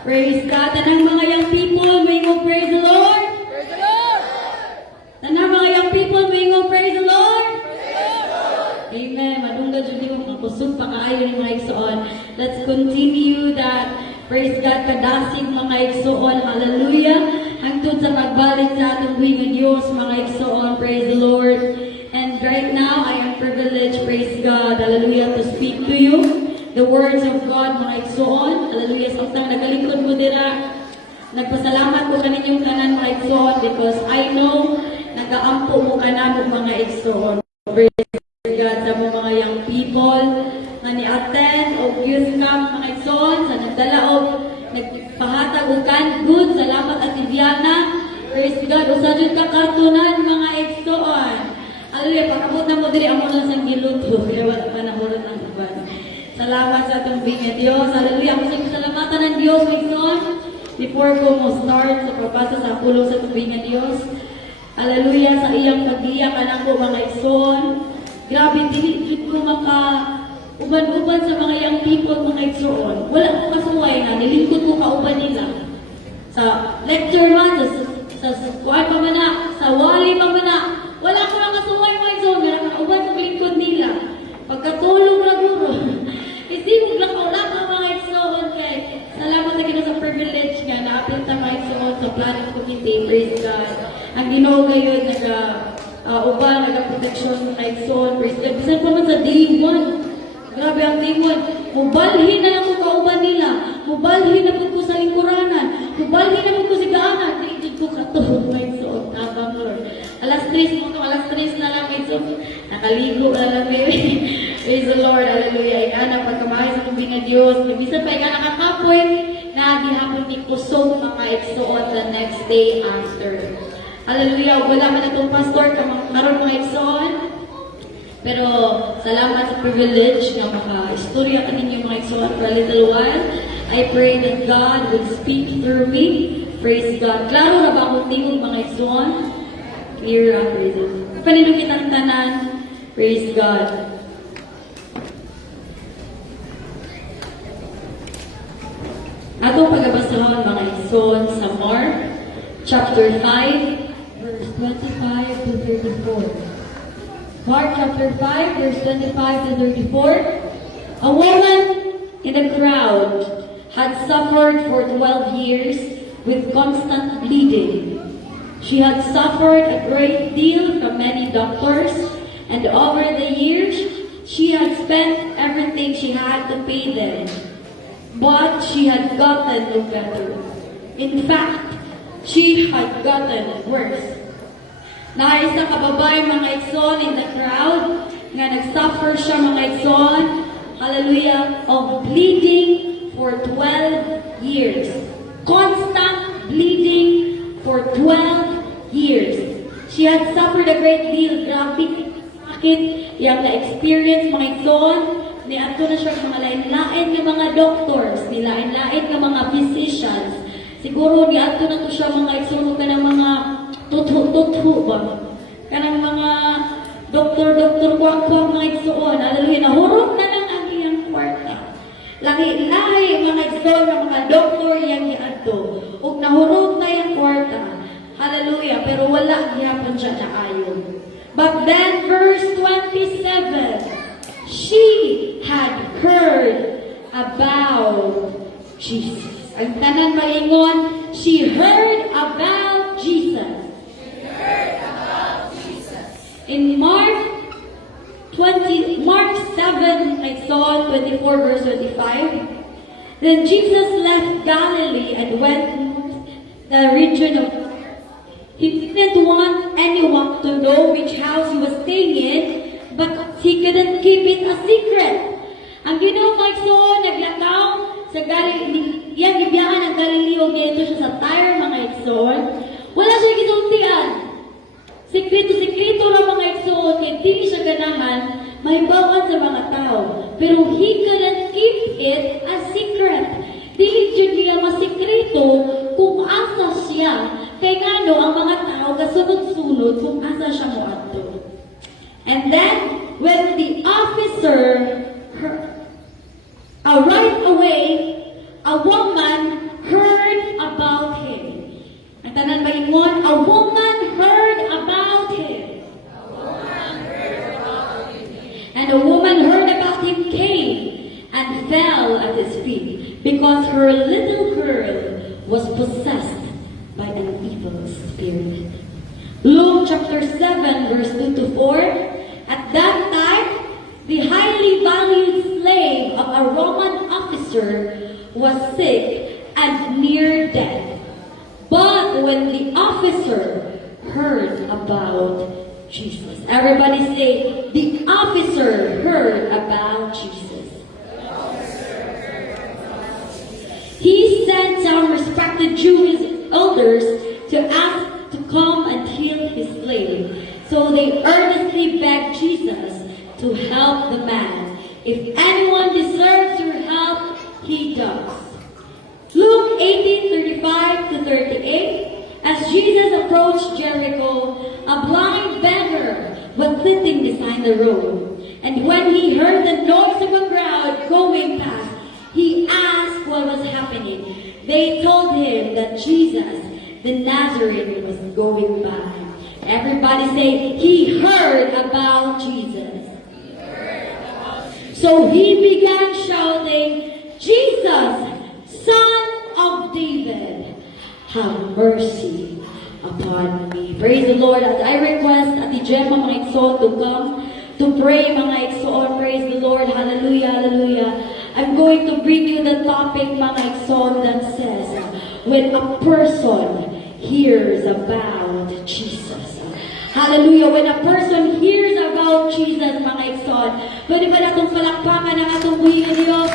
Praise God. Tanang mga young people, may mo praise the Lord. Praise the Lord! Tanang mga young people, may mo praise the Lord. Praise the Lord! Amen. Madungga dyan yung kapusog pa kaayo ng mga igsoon. Let's continue that. Praise God. Kadasig mga igsoon. Hallelujah. Hangtod sa pagbalik sa atong buhay ng Diyos, mga igsoon. Praise the Lord. And right now, I am privileged, praise God, hallelujah, to speak to you the words of God, mga igsoon. Hallelujah. Samtang nagalingkod mo dira, nagpasalamat ko kaninyong tanan, mga igsoon, because I know nagaampo mo kanan mga igsoon. Praise God sa mga young people na ni-attend o youth camp, mga igsoon, sa nagdala o nagpahatag o canned goods. Salamat at Viviana. Praise God. Usa jud ka kartunan, mga igsoon. Hallelujah, pakabot na mo diri amo lang sang giluto. Kaya wala pa nahulot ang uban. Salamat sa atong bingit Dios. Hallelujah. Ako sa salamatan ng Dios, igsoon. Before ko mo start sa pagbasa sa pulong sa atong bingit Dios. Hallelujah, sa iyang pag-iyak kanako, mga igsoon. Grabe, dili ko maka uban-uban sa mga young people, mga igsoon. Wala ko kasuway nga, nilingkod ko kauban nila. Sa lecture man, sa kuwan pa man na, sa wali pa man na, wala ko lang kasuway, mga igsoon. Meron ka uban sa lingkod nila. Pagkatulong na guro. Isipog lang ko lang ang mga igsoon kay salamat na kita sa privilege nga naapit na mga igsoon sa planning committee. Praise God. Ang Ginoo ngayon uban, nagaproteksyon mga igsoon. Praise God. Bisan pa man sa day 1. Grabe ang day 1. Mubalhin na lang ko kauban nila. Mubalhin na po ko sa lingkuranan. Mubalhin na po ko sa gaanan. Di ko katuhog mga igsoon. Tabang Lord. Alas 3 mo alas 3 na lang igsoon. Nakaligo na lang baby. Praise the Lord. Hallelujah. Ingana pagkamahay sa tubig ng Diyos. Bisa pa ingana nakakapoy na gihapon ni kusog mga igsoon the next day after. Hallelujah. Wala man itong pastor karon mga igsoon. Pero salamat sa privilege na maka-istorya ka ninyo mga igsoon for a little while. I pray that God would speak through me. Praise God. Klaro na ba akong tingog mga igsoon? Clear ang praises. Panindong kitang tanan. Praise God. Atong pagabasahon mga igsoon sa Mark chapter 5 verse 25 to 34. Mark chapter 5 verse 25 to 34. A woman in the crowd had suffered for 12 years with constant bleeding. She had suffered a great deal from many doctors, and over the years she had spent everything she had to pay them. But she had gotten no better. In fact, she had gotten worse. Naisa kababay mga igsoon in the crowd nga nagsuffer siya mga igsoon, hallelujah, of bleeding for 12 years. Constant bleeding for 12 years. She had suffered a great deal. Grabe sakit yung na-experience mga igsoon. Niadto na siya mga lain-lain ng mga doctors, nilain-lain ng mga physicians. Siguro niadto na to siya mga igsoon ka ng mga tuthu ba? Kanang mga doktor kwak-kwak mga igsoon. Hallelujah. Nahurog na lang ang iyang kwarta. Lahi-lahi mga igsoon ng mga doktor yang niadto. Ug nahurog na yung kwarta. Hallelujah. Pero wala gyapon siya na ayon. But then verse 27, she had heard about Jesus. Ang tanan maingon, she heard about Jesus. In Mark 7, I saw 24 verse 25. Then Jesus left Galilee and went north the region of Tyre. He didn't want anyone to know which house he was staying in, but he couldn't keep it a secret. Ang Ginoo mga igsoon naglakaw sa Galilee, yang gibiyahan ang Galilee o dito siya sa Tyre mga igsoon. Wala siya gisultian. Sekreto lang mga igsoon, kaya di siya ganahan, mahibawan sa mga tao. Pero he couldn't keep it a secret. Dili jud niya masikreto kung asa siya. Kay ngano ang mga tao kasunod-sunod kung asa siya moadto. And then, when the officer right away, a woman heard fell at his feet because her little girl was possessed by an evil spirit. Luke chapter 7 verse 2 to 4. At that time, the highly valued slave of a Roman officer was sick and near death. But when the officer heard about Jesus, everybody say, the officer heard about Jesus. He sent some respected Jewish elders to ask to come and heal his slave. So they earnestly begged Jesus to help the man. If anyone deserves your help, he does. Luke 18:35 to 38. As Jesus approached Jericho, a blind beggar was sitting beside the road. And when he heard the noise of a crowd going past, he asked what was happening. They told him that Jesus, the Nazarene, was going by. Everybody say, he heard about Jesus. So he began shouting, Jesus, Son of David, have mercy upon me. Praise the Lord. As I request Ati Gemma mga igsoon to come to pray mga igsoon. Praise the Lord. Hallelujah, hallelujah. I'm going to bring you the topic mga igsoon that says, when a person hears about Jesus. Hallelujah. When a person hears about Jesus, mga igsoon, pwede ba natong palakpakan ang atong buhay ng Diyos?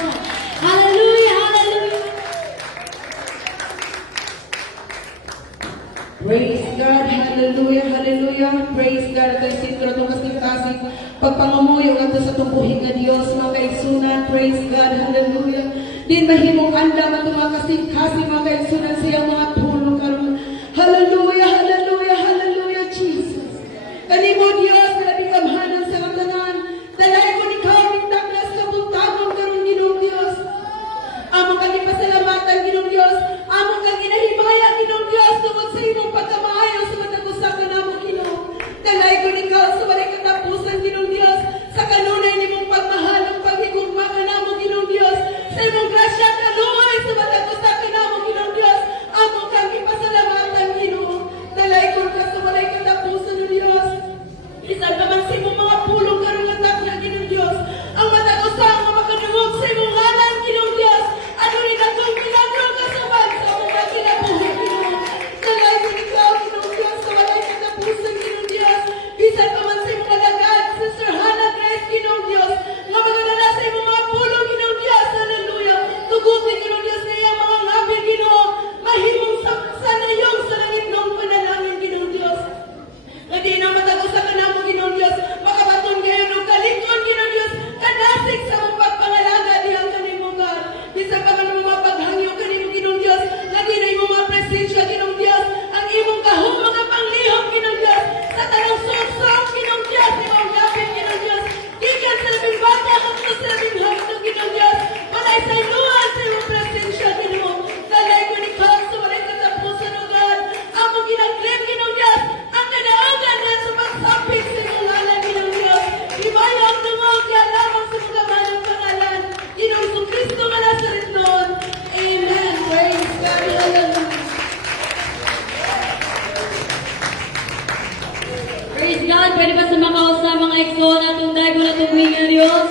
Hallelujah, hallelujah. Praise God, hallelujah, hallelujah. Praise God, at ang sintro itong kasing-kasing pagpangamuyo nga sa itong buhay ng Diyos, mga kaigsunan. Praise God, hallelujah. Din mahimong anda man itong mga kasing-kasing mga kaigsunan siyang mga tulong karon. Hallelujah, hallelujah, hallelujah, Jesus. Kanimo Diyos, labing kamhanan sa kamtanan. Dalay ko ni kaming taklas sa buntagon karon Ginoong Diyos. Among kami pasalamatan Ginoong Diyos. Among kang ginahimaya Ginoong Diyos tungod sa imong pagkamaayo sa matagusakan namong Ginoo. Dalay ko ikaw sa walay katapusan Ginoong Diyos. Sa kanunay nimong pagmahalang paghigugma ka namong Ginoong Diyos. Sa imong grasya kaluoy sa matagusakan namong Ginoong Diyos. Among kang ipasalamatan Ginoo. Dalay ko ka sa walay katapusan ng Diyos. Isang naman sa imong mga pulong karong atak na Ginoong Diyos. Ang matagusang mga makanungog sa imong ngalan Ginoong Diyos. Ano rin akong pinagro ka sa bansa mo ba kinabuhi Ginoo. Dalay ko ikaw Ginoong Diyos sa walay katapusan Ginoong Diyos. Bisan pa man sa imong alagad, Sister Hannah Grace Ginoong Diyos. Nga magagana sa imong mga pulong Ginoong Diyos. Hallelujah. Tugutin Ginoong Diyos na iyang mga ngapin Ginoo. Mahimong sa layong sa langit ng panalangin Ginoong Diyos. Na di na matagusan ka na mo Ginoong Diyos. Makabaton kayo ng kalikon Ginoong Diyos. Kanasig sa mong pagpangalaga diyang kanimungan. Bisa pa man mga paghangyo kanimo Ginoong Diyos. Na di na imong mga presensya Ginoong Diyos. Ang imong kahong mga panglihok Ginoong Diyos. Sa tanang suksong Ginoong Diyos. Imong gapit Ginoong Diyos. Gikan sa labing bata hangtod sa labing hangtod Ginoong Diyos. Walay sa iluhan sa imong presensya Ginoo. Dalay ko ni Kang sa walay katapusan o God. Among ginaglim Ginoong Diyos. Ang kanaogan na sa pagsapit sa imong ngalan Ginoong Diyos. Ibayang tungog niya lamang sa mga manang pangalan. Ginoong Kristo nga Nazaret noon. Amen. Praise God. Hallelujah. Praise God. Pwede ba sa mga sa mga igsoon atong dago na tuwing ng Diyos?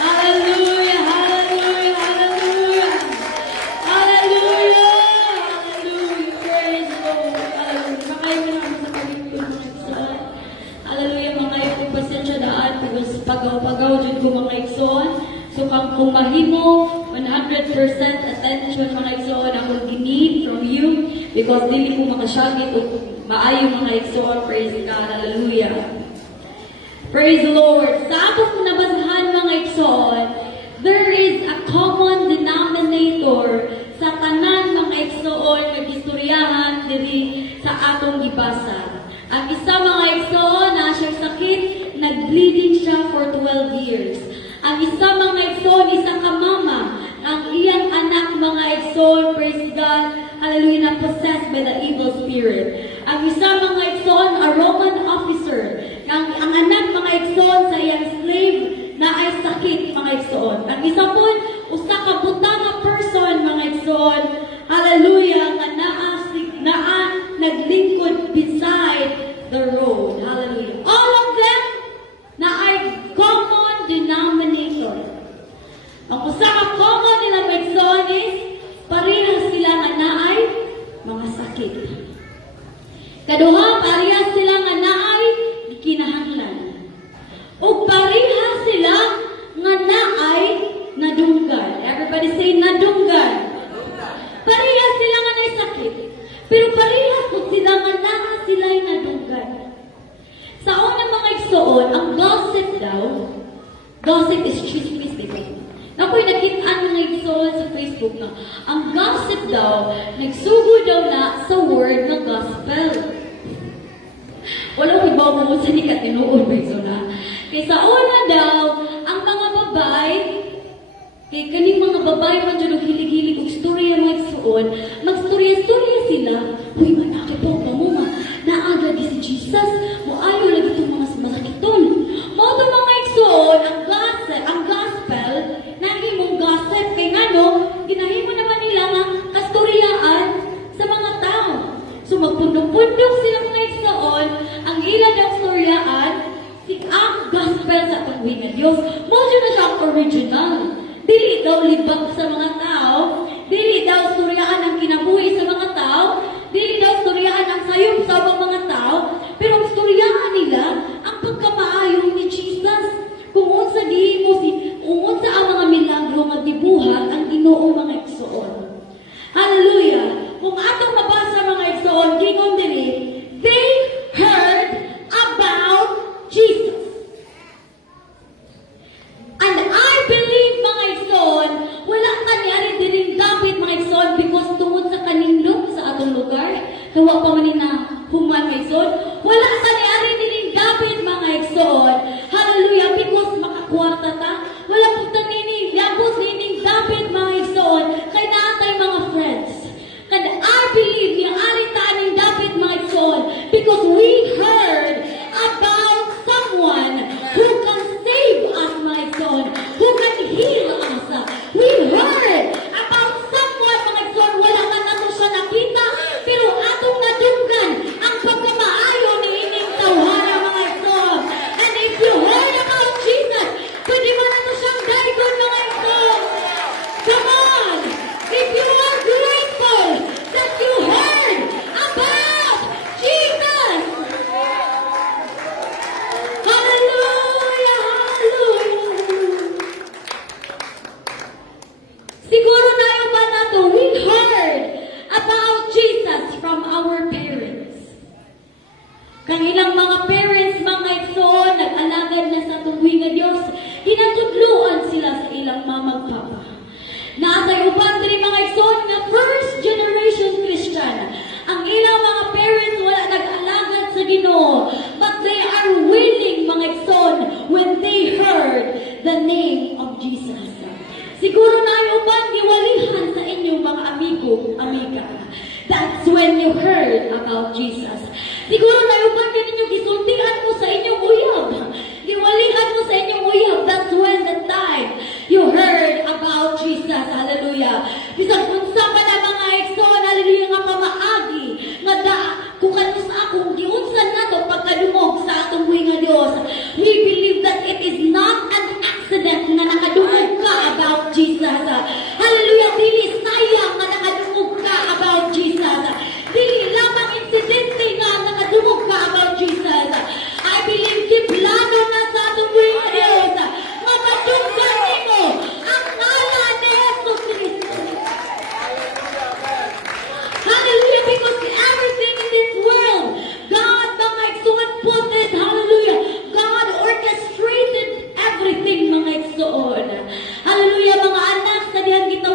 Hallelujah, hallelujah, hallelujah. Hallelujah, hallelujah. Praise the Lord. Hallelujah. Makayo na ako sa pagiging mga igsoon. Hallelujah, mga igsoon. Pasensya daan. Pagaw-pagaw dyan ko mga igsoon. So kung mahimo, 100% attention mga igsoon ako need from you because dili ko makasyagit o maayo mga igsoon. Praise God. Hallelujah. Praise the Lord. Sa atong nabasahan mga igsoon, there is a common denominator sa tanan mga igsoon nga gistoryahan diri sa atong gibasa. Ang isa mga igsoon na siyang sakit, nag-bleeding siya for 12 years. Ang isa mga igsoon, isa ka mama, ang iyang anak mga igsoon, praise God, hallelujah, na possessed by the evil spirit. Ang isa mga igsoon, a Roman officer, ang anak mga igsoon sa iyang slave na ay sakit mga igsoon. Ang isa po, Kaduha, parehas sila nga naay kinahanglan. O parehas sila nga naay nadunggan. Everybody say nadunggan. Parehas sila nga naay sakit. Pero parehas kung sila nga naa sila'y nadunggan. Sa unang mga igsoon, ang gossip daw, gossip is chismis, di ba? Ako'y nakita mga igsoon sa Facebook na ang gossip daw, nagsugo daw na sa word ng gospel. Walang iba mo sa ni katinuon, Bezo na. Kaya sa una daw, ang mga babay, kaya kaning mga babay man dyan hilig-hilig og storya mga igsoon, magstorya-storya sila, uy, manaki po, mamuma, naaga si Jesus, mo ayaw lagi itong mga masakiton. Mo ito mga igsoon, ang gospel, nahimong gossip, kay nga no, ginahimo naman nila ng kastoryaan sa mga tao. So magpundong-pundong sila mga igsoon, ang ilan ng storyaan, ang gospel sa pagwing ng Diyos. Mo dyan na siya ang original. Dili daw libag sa mga tao, dili daw storyaan ang kinabuhi sa mga tao, dili daw storyaan ang sayop sa mga tao, pero ang storyaan nila, ang pagkamaayo ni Jesus. Kung unsa gihimo kung unsa ang mga milagro nga gibuhat ang Ginoo mga igsoon. Hallelujah! Kung atong mabasa mga igsoon, gingon dili, they heard about Jesus. And I believe mga igsoon, wala kanyari dining dapit mga igsoon because tungod sa kanindot sa atong lugar, kawa pa man na human mga igsoon, wala kanyari dining dapit mga igsoon. Hallelujah, because makakwarta ta, wala po tanini, labos dining dapit mga igsoon, kay naatay mga friends. And I believe yung aling dapit mga igsoon because we heard about someone who can save us mga igsoon, who can heal us. We heard about someone mga igsoon, wala ka na siya nakita, pero atong nadunggan ang pagkamaayo ni ining tawhana mga igsoon. And if you heard about Jesus, pwede mo na ito siyang dahigon mga igsoon. Come on! If you are grateful that you heard about Jesus! Hallelujah! Hallelujah! Siguro na yung ba na to, we heard about Jesus from our parents. Kang ilang mga parents, mga igsoon, nag-alagad na sa tuwing nga Diyos, ginatudluan sila sa ilang mamang papa. Nasa uban rin mga igsoon nga first generation Christian. Ang ilang mga parents wala nag-alagad sa Ginoo, but they are willing mga igsoon when they heard the name of Jesus. Siguro na yung uban giwalihan sa inyong mga amiga. That's when you heard about Jesus. Siguro na yung uban ninyo gisultihan mo sa inyong uyab. Giwalihan mo sa inyong uyab. That's when the time you heard about Jesus. Hallelujah. Bisag unsa pa na mga igsoon, hallelujah, nga pamaagi nga kung kanus akong giunsan na to pagkadumog sa atong buhay nga Dios. We believe that it is not an accident na nakadumog ka about Jesus. Hallelujah. Dili sayang nga nakadumog ka about Jesus. Dili lamang insidente nga nakadumog ka about Jesus. I believe kiplano na sa atong buhay nga Dios. Matadunggan nimo ang ngalan ni Jesus Cristo. Hallelujah, because everything in this world, God, mga igsoon, put it, hallelujah, God orchestrated everything, mga igsoon. Hallelujah, mga anak, sa diyan kita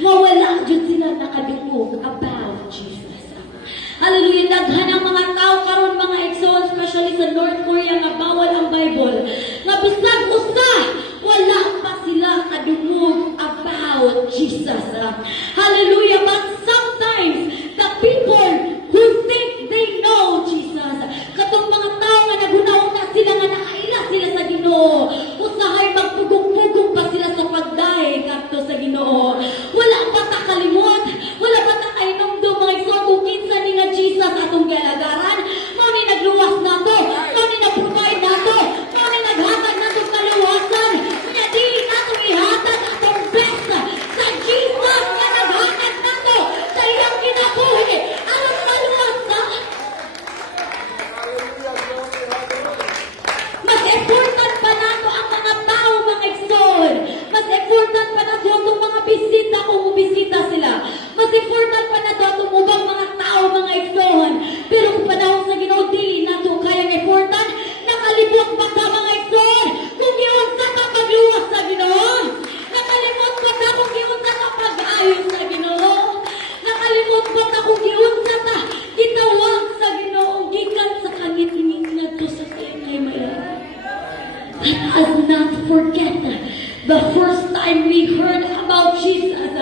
nga wala jud sila nakadungog about Jesus. Hallelujah, daghan ang mga tao karon mga igsoon, especially sa North Korea nga bawal ang Bible. Nga bisag usa, wala pa sila kadungog about Jesus. Hallelujah, but sometimes the people who think they know Jesus, katong mga tao nga nagunahon na sila nga nakaila sila sa Ginoo, usahay magpugong-pugong pa sila sa pagdaig kadto sa Ginoo. Wala pa ta kalimot, wala pa ta kainomdom mga igsoon kung kinsa ni nga Jesus atong gialagaran, mao ni nagluwas nato, mao ni nag-provide nato, mao ni naghatag nato kaluwasan, nya dili nato ihatag atong best sa Jesus nga naghatag nato sa iyang kinabuhi aron maluwas na. Mas important pa nato ang mga tao mga igsoon. Mas important pa nato ang mga bisita kung bisita sila. Mas important pa nato ang ubang mga tao mga igsoon. Pero kung panahon sa Ginoo dili nato kayang important, nakalibot pa ta mga igsoon kung giunsa ka pagluwas sa Ginoo. Nakalimot pa ta kung giunsa ka pag-ayon sa Ginoo. Nakalimot pa ta kung giunsa ta gitawag sa Ginoo gikan sa kangit-ngit ngadto sa kayang-mayan. Let us not forget the first time we heard about Jesus.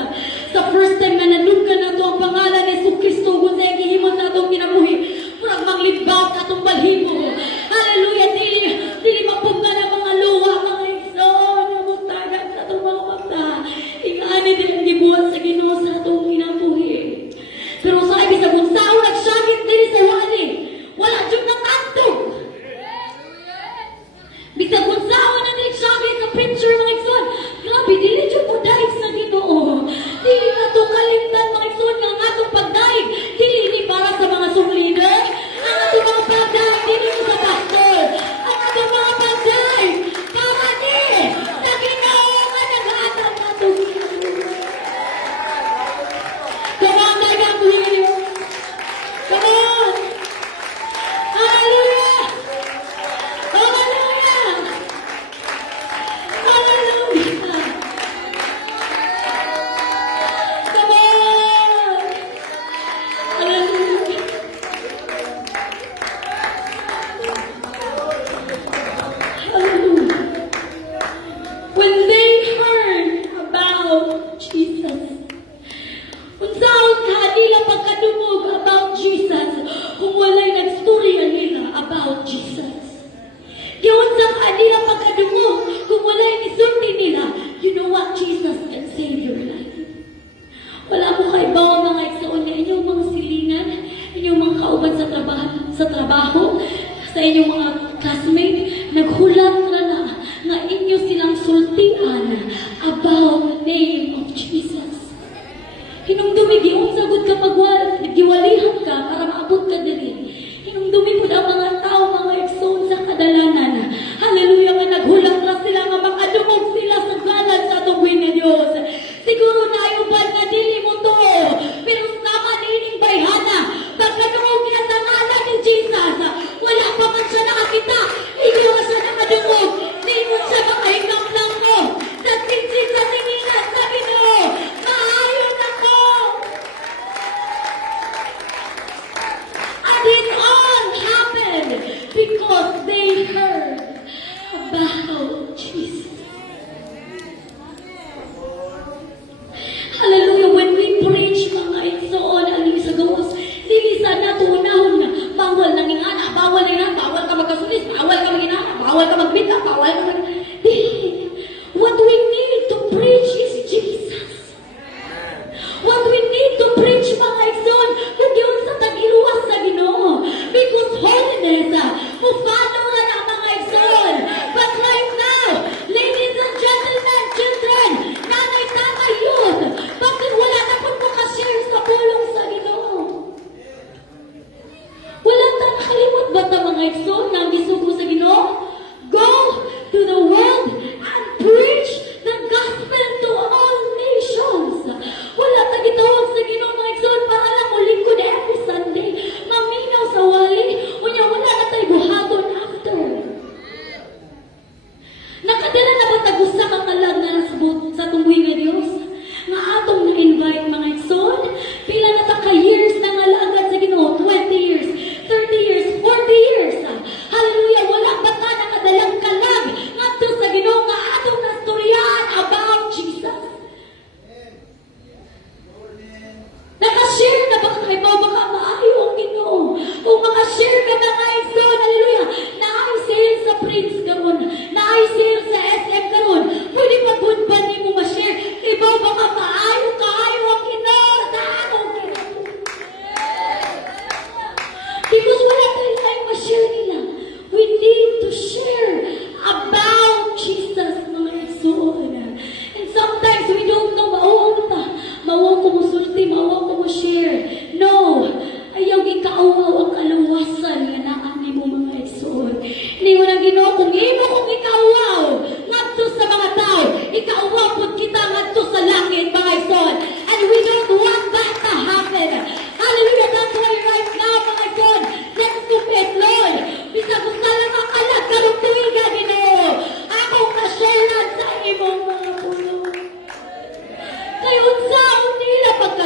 Sa first time na nanunggan nato ang pangalan ni Jesucristo kung sa gihimot natong kinabuhi, murag manglibaw katong balhimo. Hallelujah! Dili mapunggan ang mga luha, mga igsoon, nga mutagan sa atong mga mata. Ingani din ang gibuhat sa Ginoo sa atong kinabuhi. Pero sabi sa kung sao nagsakit dili sa wali, wala jud nakantog. Bisag kung saan na nag-shopping sa picture mga igsoon, grabe, dili dyan mo dahil sa Ginoo. Dili na to kalimtan mga igsoon nga nga itong pagdaig. Dili ni para sa mga sumlider. Ang atong mga pagdaig, dili mo sa pastor. Ang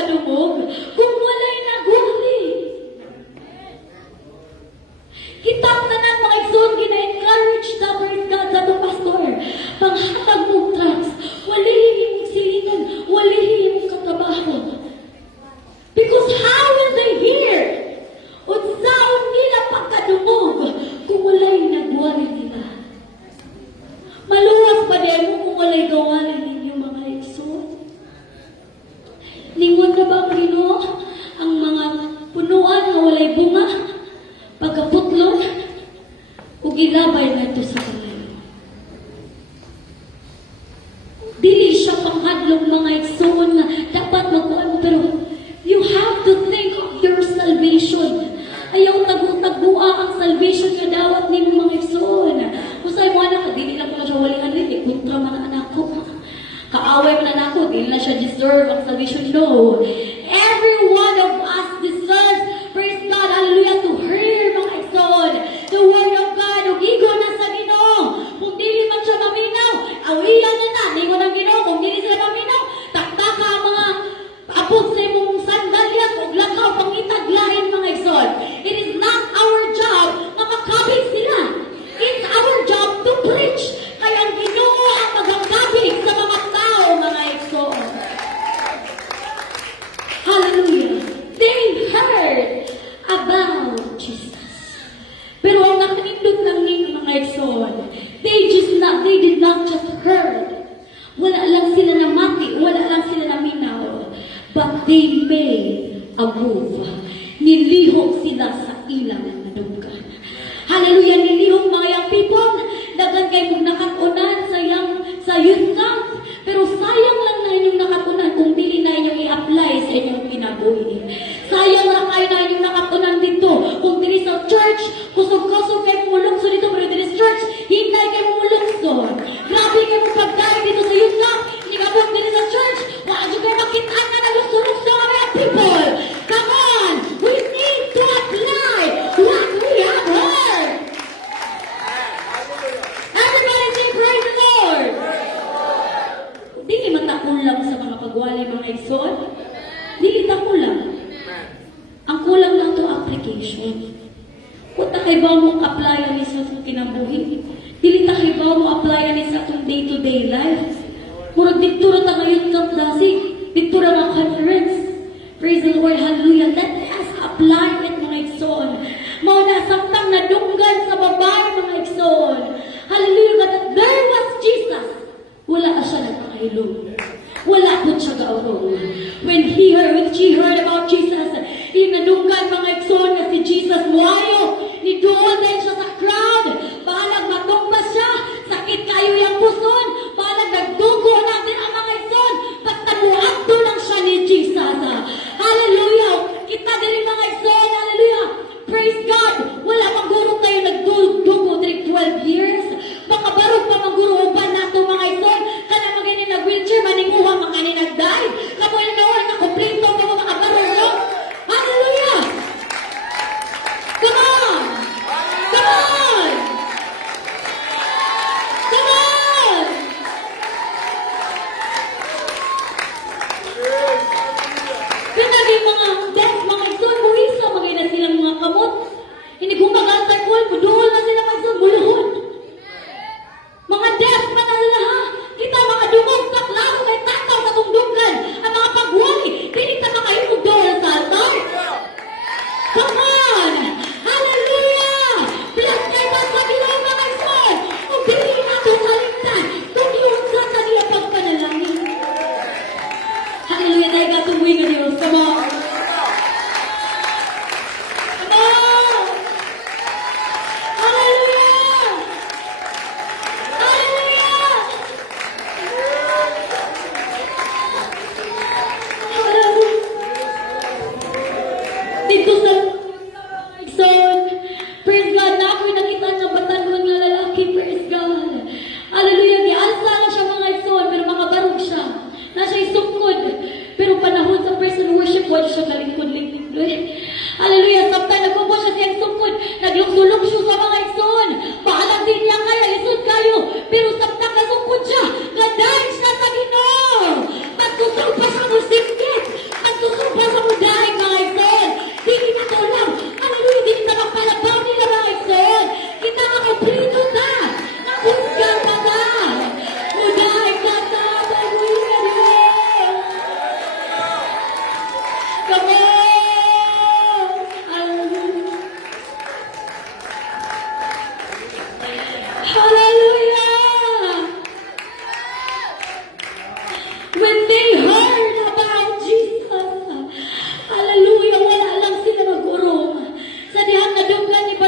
makadumog kung walay nagwali. Kitang tanan mga igsoon, gina-encourage na praise God sa itong pastor. Panghatag mong drugs, walihin yung silingan, walihin yung katrabaho. Because how will they hear? Unsaon nila pagkadumog kung walay nagwali nila. Maluwas pa din mo kung walay gawali ninyo mga igsoon. Lingon na ba ang Ginoo ang mga punuan na walay bunga? Pagkaputlon, o gilabay na ito sa kanila. Dili siya panghadlong mga igsoon na dapat magkuhan mo, pero you have to think of your salvation. Ayaw tagbuha ang salvation nga dawat ni mo mga igsoon. Usay mo anak, dili na ko na siya walihan rin, kontra man ang anak ko. Kaaway man anak ko, dili na siya deserve ang salvation. No. Every one of us deserves, praise God, hallelujah, to hear mga igsoon, the word of God, ug igo na sa Ginoo. Kung dili man siya maminaw, awiyan na, ningon ang Ginoo, kung dili siya maminaw, taktaka ang mga apod sa imong sandalyas ug lakaw pangitaglain mga igsoon. It is not our job na makabig sila. It's our job to preach. Kaya ang Ginoo ang magagabig sa mga tao mga igsoon. Hallelujah. They heard about Jesus. Pero ang nakanindot lang nila mga igsoon, they did not just heard. Wala lang sila na mati, wala lang sila na minaw. But they made a move. Nilihok sila sa ilang nadunggan. Hallelujah, nilihok mga young people. Dagan kay mong nakatunan sa youth camp. Pero sayang lang na inyong nakatunan kung dili na inyong i-apply sa inyong kinabuhi. Sayang lang kayo na inyong nakatunan dito. Kung dili sa church, kusog-kusog kayo mulungso dito, pero dili sa church, hinday kayo mulungso. Grabe kayo mong pagdali dito sa youth camp. Hindi ka po dili sa church. Wala dyan kayo makitaan na nalungso-lungso mga people. Come on! We need to apply what we have heard. Everybody say praise the Lord. Dili matakulang sa mga pagwali mga igsoon. Dili takulang. Ang kulang lang to application. Kung takay ba mo applyan ni sa itong kinabuhi? Dili takay ba mo applyan ni sa itong day-to-day life? Murag dito na ta ngayon kang dasig. Dito na mga conference. Praise the Lord, hallelujah. Let us apply it mga igsoon. Mao na samtang nadunggan sa babae mga igsoon. Hallelujah, that there was Jesus. Wala na siya nagpakahilong. Wala po siya gaurong. When she heard about Jesus, inadunggan mga igsoon na si Jesus, wayo, nidoon din siya sa crowd. Balag matumbas siya, sakit kayo yung puson, balag nagdugo natin ang mga igsoon, basta buhagdo lang siya ni Jesus. Hallelujah! Kita din mga igsoon, hallelujah! Praise God! Wala maguro tayo nagdugo din 12 years. Baka barog pa maguro upan nato mga igsoon, kana maganin nag-wheelchair, maninguha makanin nag-die. Kapoy na nawa, nakomplito mo mga barog. Hallelujah! Come on! Come on! Come on! Pinagay mga death, mga igsoon, buwisa, magay na silang mga kamot. Hindi kong magantay ko, muduhol na sila mga igsoon, buluhon. Mga death, manala ha. Kita mga dungog, taklaro, may tataw sa tungdunggan. Ang mga pagwali, pinita na kayo muduhol sa altar. Come on! Hallelujah! Bless kayo ba sa Ginoo mga igsoon? Kung dili nato kaligtan, kung yun sa kanila pagpanalangin. Hallelujah, dahil katuloy ka Diyos. Come on! Come on! Hallelujah! Hallelujah! Hallelujah! Dito sa igsoon, praise God, na ako'y nakita ng batanon na lalaki, praise God. Hallelujah, gialsa na siya mga igsoon, pero makabarog siya. Na siya isukod, pero panahon sa praise and worship, wala siya kalingkod-lingkod. Hallelujah, samtang nagkubo siya siyang sukod, naglukso-lukso sa mga igsoon. Bahalang din niya kaya, lisod kayo, pero samtang nasukod siya, gadahin siya sa Ginoo. Magsusog pa siya mo sikit, magsusog when they heard about Jesus, hallelujah, wala lang sila magurong. Sa dihang nadunggan ni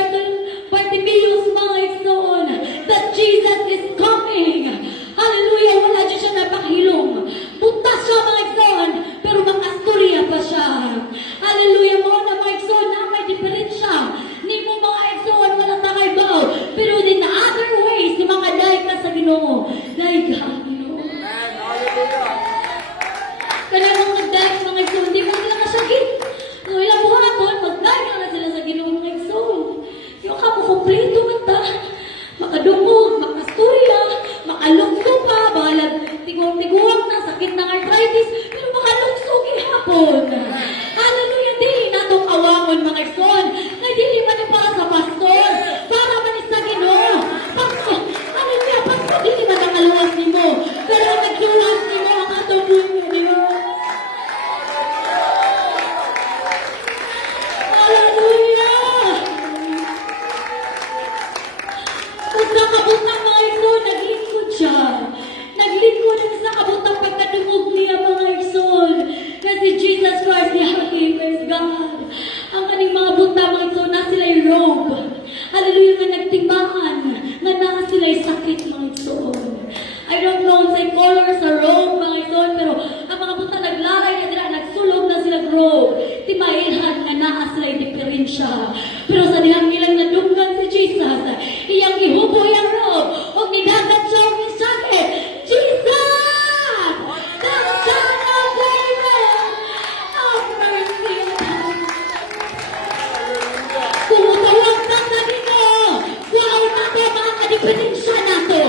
Bartimaeus, mga igsoon, that Jesus is coming. Hallelujah, wala dyan siya napakilong. Butas siya, mga igsoon, pero makasturya pa siya. Hallelujah, mga igsoon, na may diferensya. Ni mo mga igsoon, walang takay bao. Pero in other ways, ni mga daig na sa Ginoo. Daig ka, Ginoo. Kaya mga daig, mga igsoon, di mo sila masakit. No, ilang buhapon, magdaig na sila sa Ginoo, mga igsoon. Yung ka mo, kompleto man ta. Makadungog, makasturya, makalukso pa, balag, tigong-tigong na, sakit ng arthritis, pero makalukso gihapon. Hallelujah, dili na itong awangon, mga igsoon, na dili man yung para sa pastor, para man sa Ginoo. Pastor, hallelujah, pastor, dili man ang aluwas ni mo, pero ang nagluwas ni mo ang atong buhay niyo. Hallelujah! Kung nakabutang mga igsoon, naglingkod siya. Naglingkod ang sa kabutang pagkatungog niya, mga igsoon. Kasi Jesus Christ, Yahweh, praise God. Ang kaning mga buta, mga igsoon, na sila yung robe. Hallelujah, nga nagtimbangan. Nga na sila yung sakit, mga igsoon. I don't know sa color sa robe, mga igsoon, pero ang mga buta naglaray na sila, nagsulog na sila robe. Timailhan nga naa sila yung diferensya. Pero sa nilang ilang nadunggan si Jesus, iyang gihubo yung robe, o nidagat siya ang sakit. Jesus! The Son of David! Have mercy upon us. Kung utawag ka sa Ginoo, wow na to mga kadipensya na to.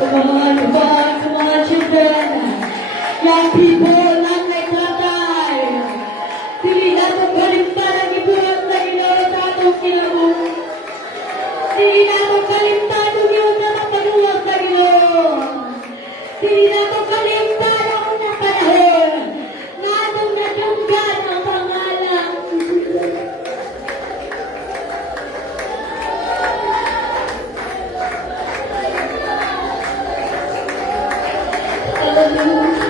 Come on, children. Young people, not like tatay. Dili na itong kalimtan ang ibuhat na Ginoo sa atong kinabuhi. Dili na itong kalimtan ang iyong napapagawa sa Ginoo. Dili na itong kalimtan ang unang panahon na atong natunggan ang pangalan. Hallelujah.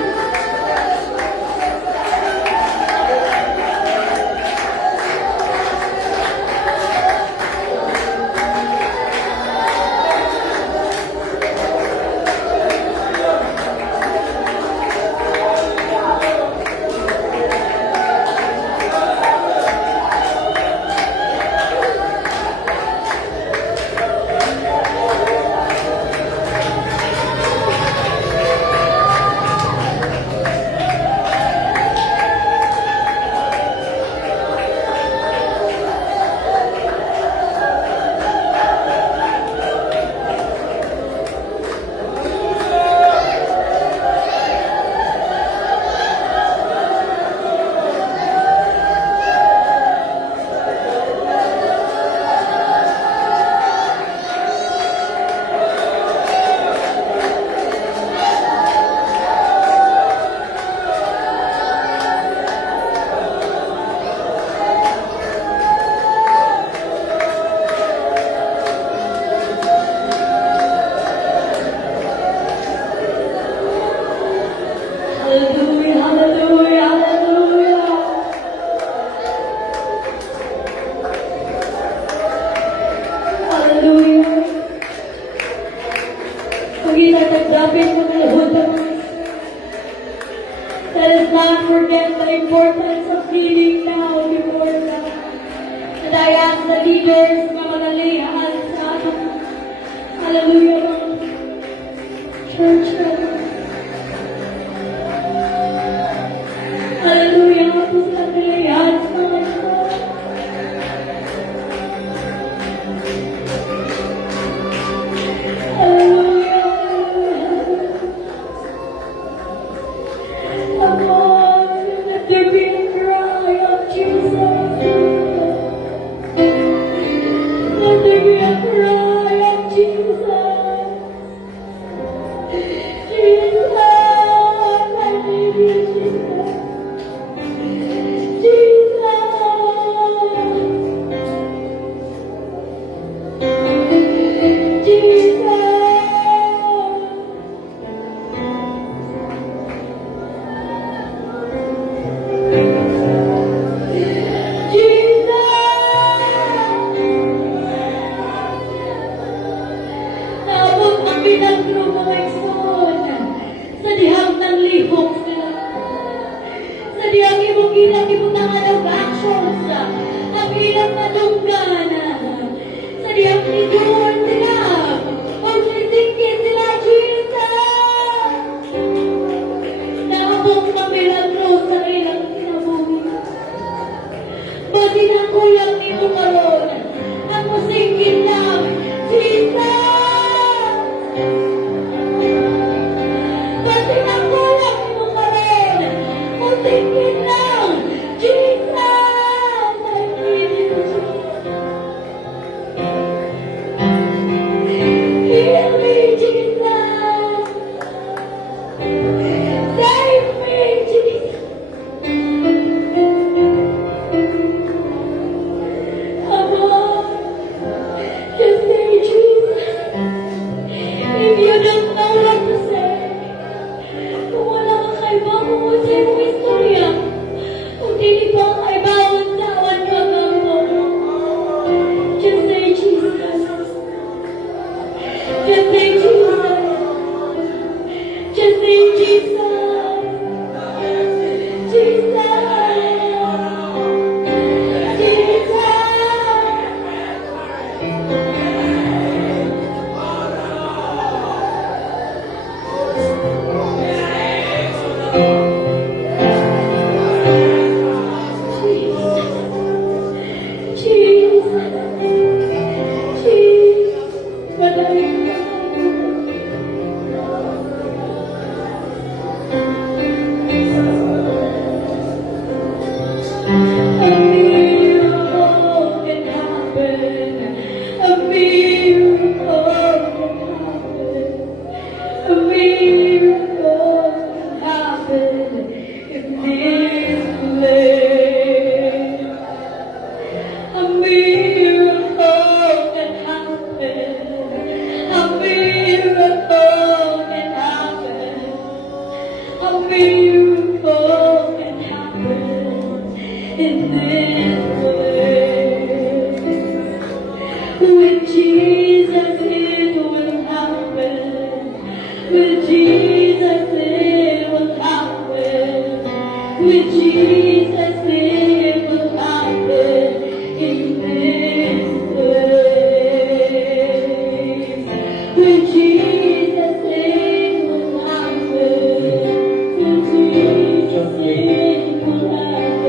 Hallelujah, hallelujah, hallelujah. Hallelujah. Pag-itatagdapin mo na Hudas. Let us not forget the importance of kneeling now before God. And I ask the leaders na manalihan sa atong hallelujah, mga church. Hallelujah, ako sa kanilayan sa mga ito. Hallelujah, come on, let there be a cry of Jesus. Let there be a cry of Jesus. Jesus, I need you, Jesus. Sa dihang ng lihok sila. Sa diyang imong ilang ibutangan ng actions, ang ilang madunggan, sa diyang iduon sila, o sisingkin sila, Jesus! Naabong mamilagro sa ilang kinabuhi. Basi na kulang nito karon, ang musingkin lang, Jesus! Basi na kulang nito karon, musingkin lang, Jesus! I need you, Jesus. Heal me, Jesus. Save me, Jesus. Come on, just say Jesus. If you don't know what to say, kung wala kang kaibahan sa iyong istorya, kung dili pa ang kaibahan sa awan ka mo, just say Jesus. Just say Jesus. Just say Jesus. Jesus. Jesus. Jesus. Jesus. Madaling ka. With Jesus it will happen. With Jesus it will happen.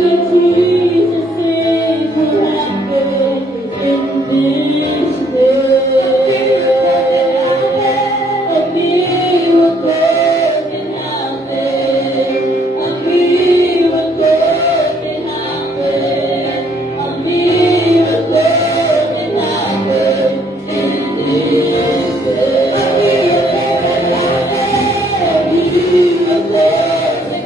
With Jesus it will happen in this day. A miracle can happen. A miracle can happen. A miracle can happen in this day. A miracle can happen. A miracle can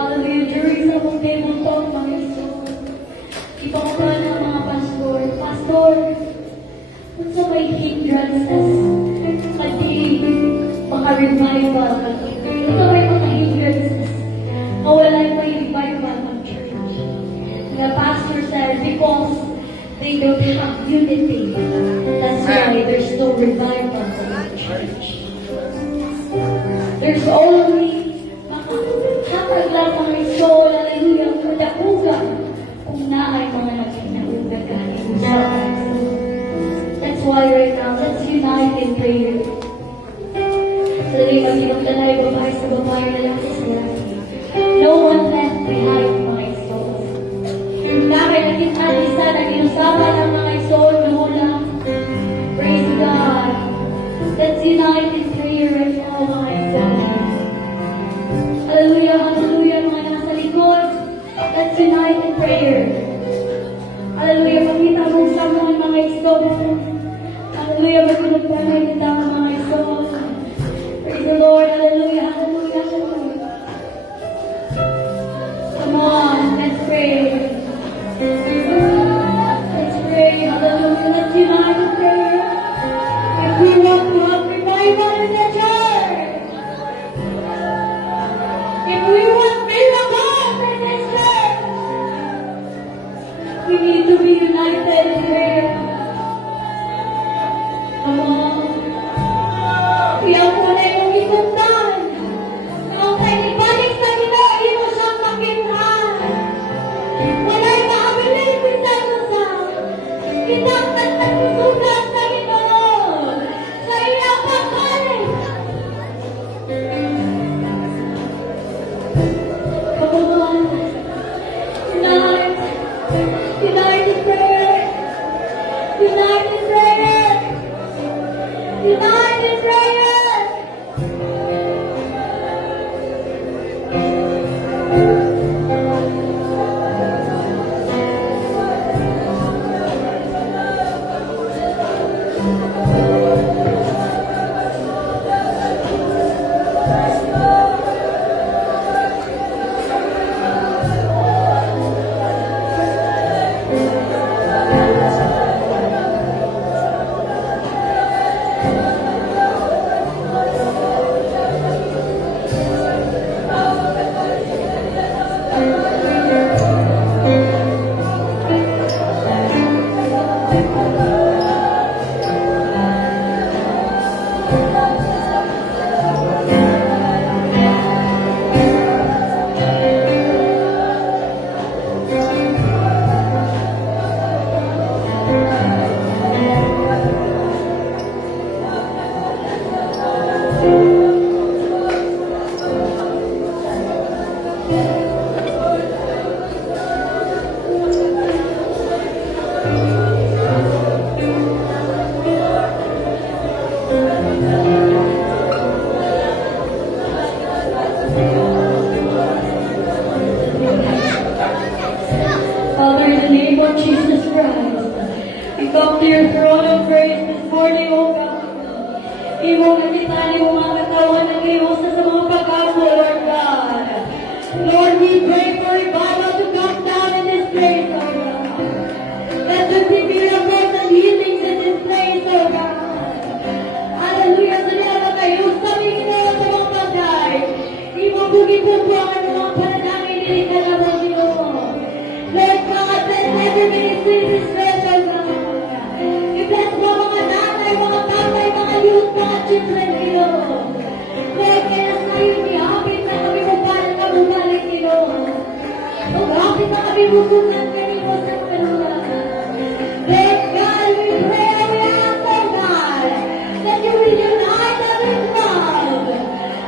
Hallelujah, Jerusalem ang temong to, mga Isus. Ipakuha ng mga pastor. Pastor, kung sa may hindrances, pati maka-revival, kung sa may mga hindrances, mawala yung may revival ng church. The pastor said, because they don't have unity, that's why there's no revival in the church. There's only hatag lang mga soul, hallelujah, kuda-uga kung naay mga nagkinauga galing sa Christ. That's why right now, let's unite in prayer. Sa lima, sinaglalay, babae sa babae, lalaki sa lalaki. No one left behind, mga soul. Dahil naging alisa, naging usapan ng mga soul, mula. Praise God. Let's unite in prayer right now, mga soul. Hallelujah, hallelujah, mga nasa likod. Let's unite in prayer. Hallelujah, makita mo sa mga iso. Hallelujah, magpinagpanay kita mga iso. Praise the Lord, hallelujah, hallelujah, hallelujah. Come on, let's pray. Let's pray, hallelujah, let's unite in prayer. If we want to have revival in the church, if we want miracles in this church, we need to be united in prayer. Come on. Iyaw ko na yung itundan. Ang tayo ibalik sa ito, hindi mo siyang makinhan. Wala'y maabilis sa sa. Kitang nagtagpusunan sa ito. Sa iyong pagkalit. Come on. Unite. Unite in prayer. Unite in prayer. Pagtulungan kayo sa kanila. Let God, we pray, we ask, oh God, that you will unite them in love.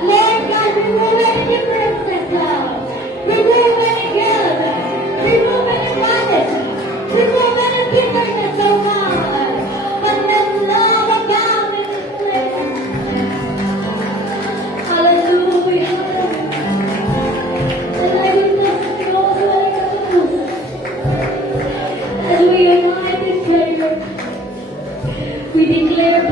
Lord God, remove any differences, Lord. Remove any guilt. Remove any malice. Remove any bitterness, oh God. But let love abound in this place. Hallelujah. And I will bless you also as we unite in prayer. We declare